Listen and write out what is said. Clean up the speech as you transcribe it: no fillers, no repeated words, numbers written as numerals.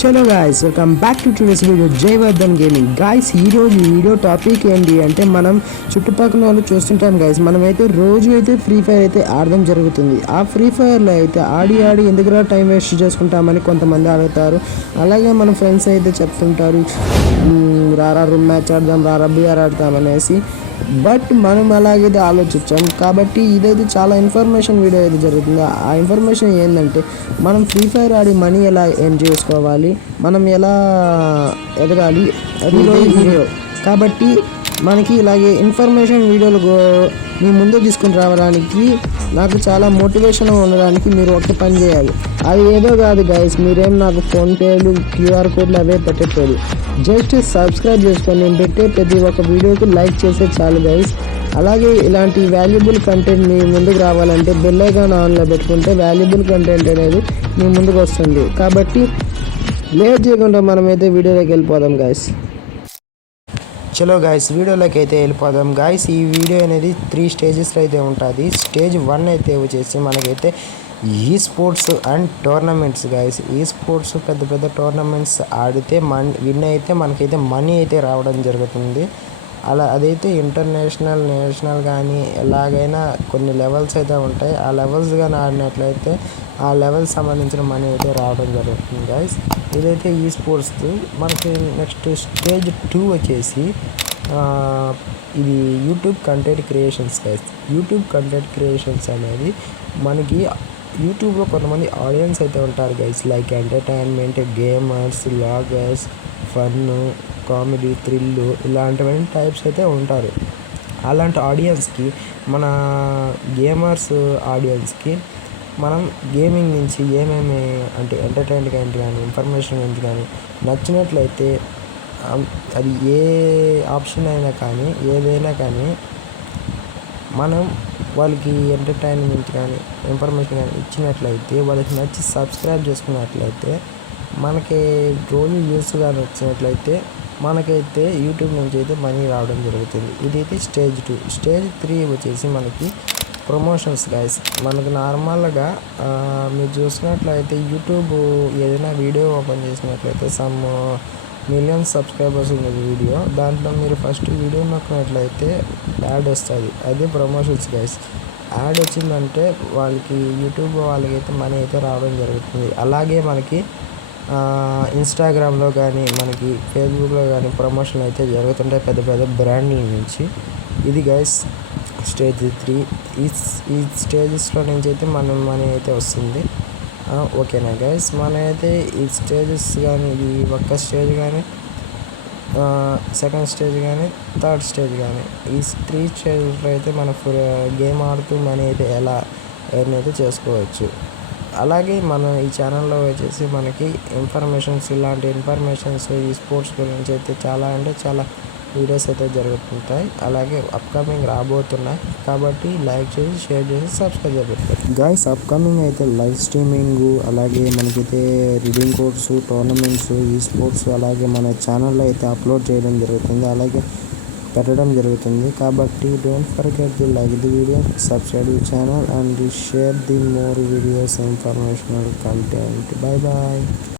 చలో guys, welcome back to today's video Jayavardhan gaming. Guys, ఈరోజు ఈ వీడియో టాపిక్ ఏంటి అంటే, మనం చుట్టుపక్కల వాళ్ళు చూస్తుంటాం గాయస్. మనమైతే రోజు అయితే ఫ్రీ ఫైర్ అయితే ఆడడం జరుగుతుంది. ఆ ఫ్రీ ఫైర్లో అయితే ఆడి ఎందుకురా టైం వేస్ట్ చేసుకుంటామని కొంతమంది అడుగుతారు. అలాగే మన ఫ్రెండ్స్ అయితే చెప్తుంటారు, రారా రూమ్ మ్యాచ్ ఆడదాం, రారా బిఆర్ ఆడదాం అనేసి. బట్ మనం అలాగైతే ఆలోచించాం కాబట్టి ఇదైతే చాలా ఇన్ఫర్మేషన్ వీడియో అయితే జరుగుతుంది. ఆ ఇన్ఫర్మేషన్ ఏంటంటే, మనం ఫ్రీ ఫైర్ ఆడి మనీ ఎలా ఎర్న్ చేసుకోవాలి, మనం ఎలా ఎదగాలి, అది వీడియో. కాబట్టి మనకి ఇలాగే ఇన్ఫర్మేషన్ వీడియోలు మీ ముందు తీసుకుని రావడానికి, నాకు చాలా మోటివేషన్ ఉండడానికి మీరు ఒక పని చేయాలి. అది ఏదో కాదు గైస్, మీరేం నాకు ఫోన్పేలు క్యూఆర్ కోడ్లు అవే పెట్టట్లేదు. జస్ట్ సబ్స్క్రైబ్ చేసుకొని నేను పెట్టే ప్రతి ఒక్క వీడియోకి లైక్ చేస్తే చాలు గైస్. అలాగే ఇలాంటి వాల్యుబుల్ కంటెంట్ మీ ముందుకు రావాలంటే బెల్ ఐకాన్ ఆన్లో పెట్టుకుంటే వాల్యుబుల్ కంటెంట్ అనేది మీ ముందుకు వస్తుంది. కాబట్టి లేట్ చేయకుండా మనమైతే వీడియోలోకి వెళ్ళిపోదాం గైస్. చలో గాయస్, వీడియోలోకి అయితే వెళ్ళిపోదాం గాయస్. ఈ వీడియో అనేది 3 స్టేజెస్లో అయితే ఉంటుంది. స్టేజ్ 1 అయితే వచ్చేసి మనకైతే ఈ స్పోర్ట్స్ అండ్ టోర్నమెంట్స్ గాయస్. ఈ స్పోర్ట్స్ పెద్ద టోర్నమెంట్స్ ఆడితే విన్ అయితే మనకైతే మనీ అయితే రావడం జరుగుతుంది. అదైతే ఇంటర్నేషనల్, నేషనల్ కానీ ఎలాగైనా కొన్ని లెవెల్స్ అయితే ఉంటాయి. ఆ లెవెల్స్ కానీ ఆడినట్లయితే ఆ లెవెల్స్ సంబంధించిన మనీ అయితే రావడం జరుగుతుంది గైస్. ఇదైతే ఈ స్పోర్ట్స్. మనకి నెక్స్ట్ స్టేజ్ 2 వచ్చేసి ఇది YouTube content creations guys. YouTube content creations అనేది మనకి యూట్యూబ్లో కొంతమంది ఆడియన్స్ అయితే ఉంటారు guys. Like entertainment, gamers, loggers, fun, comedy, thrill, ఇలాంటివన్నీ టైప్స్ అయితే ఉంటారు. అలాంటి ఆడియన్స్కి, మన గేమర్స్ ఆడియన్స్కి మనం గేమింగ్ నుంచి ఏమేమి అంటే ఎంటర్టైన్మెంట్ కానీ, ఇన్ఫర్మేషన్ గురించి కానీ నచ్చినట్లయితే అది ఏ ఆప్షన్ అయినా కానీ, ఏదైనా కానీ మనం వాళ్ళకి ఎంటర్టైన్మెంట్ కానీ, ఇన్ఫర్మేషన్ కానీ ఇచ్చినట్లయితే, వాళ్ళకి నచ్చి సబ్స్క్రైబ్ చేసుకున్నట్లయితే, మనకి రోజు వ్యూస్ కానీ వచ్చినట్లయితే మనకైతే యూట్యూబ్ నుంచి అయితే మనీ రావడం జరుగుతుంది. ఇదైతే స్టేజ్ 2. స్టేజ్ 3 వచ్చేసి మనకి ప్రమోషన్స్ గైస్. మనకు నార్మల్గా మీరు చూసినట్లయితే యూట్యూబ్ ఏదైనా వీడియో ఓపెన్ చేసినట్లయితే సమ్ మిలియన్స్ సబ్స్క్రైబర్స్ ఉన్నది వీడియో. దాంట్లో మీరు ఫస్ట్ వీడియో నొక్కినట్లయితే యాడ్ వస్తుంది. అదే ప్రమోషన్స్ గైస్. యాడ్ వచ్చిందంటే వాళ్ళకి యూట్యూబ్ వాళ్ళకైతే మనీ అయితే రావడం జరుగుతుంది. అలాగే మనకి ఇన్స్టాగ్రామ్లో కానీ, మనకి ఫేస్బుక్లో కానీ ప్రమోషన్ అయితే జరుగుతుంటాయి పెద్ద బ్రాండ్ల నుంచి. ఇది గైస్ స్టేజ్ 3. ఈ స్టేజెస్లో నుంచి అయితే మనీ అయితే వస్తుంది. ఓకేనా గైస్, మనమైతే ఈ స్టేజెస్ కానీ, ఇది ఒక్క స్టేజ్ కానీ, సెకండ్ స్టేజ్ కానీ, థర్డ్ స్టేజ్ కానీ, ఈ 3 స్టేజ్లో అయితే మన గేమ్ ఆడుతూ మనీ అయితే ఎలా ఎర్న్ అయితే చేసుకోవచ్చు. అలాగే మన ఈ ఛానల్లో వచ్చేసి మనకి ఇలాంటి ఇన్ఫర్మేషన్స్ ఈ స్పోర్ట్స్ గురించి అయితే చాలా వీడియోస్ అయితే జరుగుతుంటాయి. అలాగే అప్కమింగ్ రాబోతున్నాయి. కాబట్టి లైక్ చేసి, షేర్ చేసి, సబ్స్క్రైబ్ చేయండి గైస్. అప్కమింగ్ అయితే లైవ్ స్ట్రీమింగ్, అలాగే మనకైతే రీడింగ్ కోర్సు, టోర్నమెంట్స్, ఈ స్పోర్ట్స్ అలాగే మన ఛానల్లో అయితే అప్లోడ్ చేయడం జరుగుతుంది, అలాగే పెట్టడం జరుగుతుంది. కాబట్టి don't forget to like the video, subscribe the channel and share the more videos, informational content. Bye.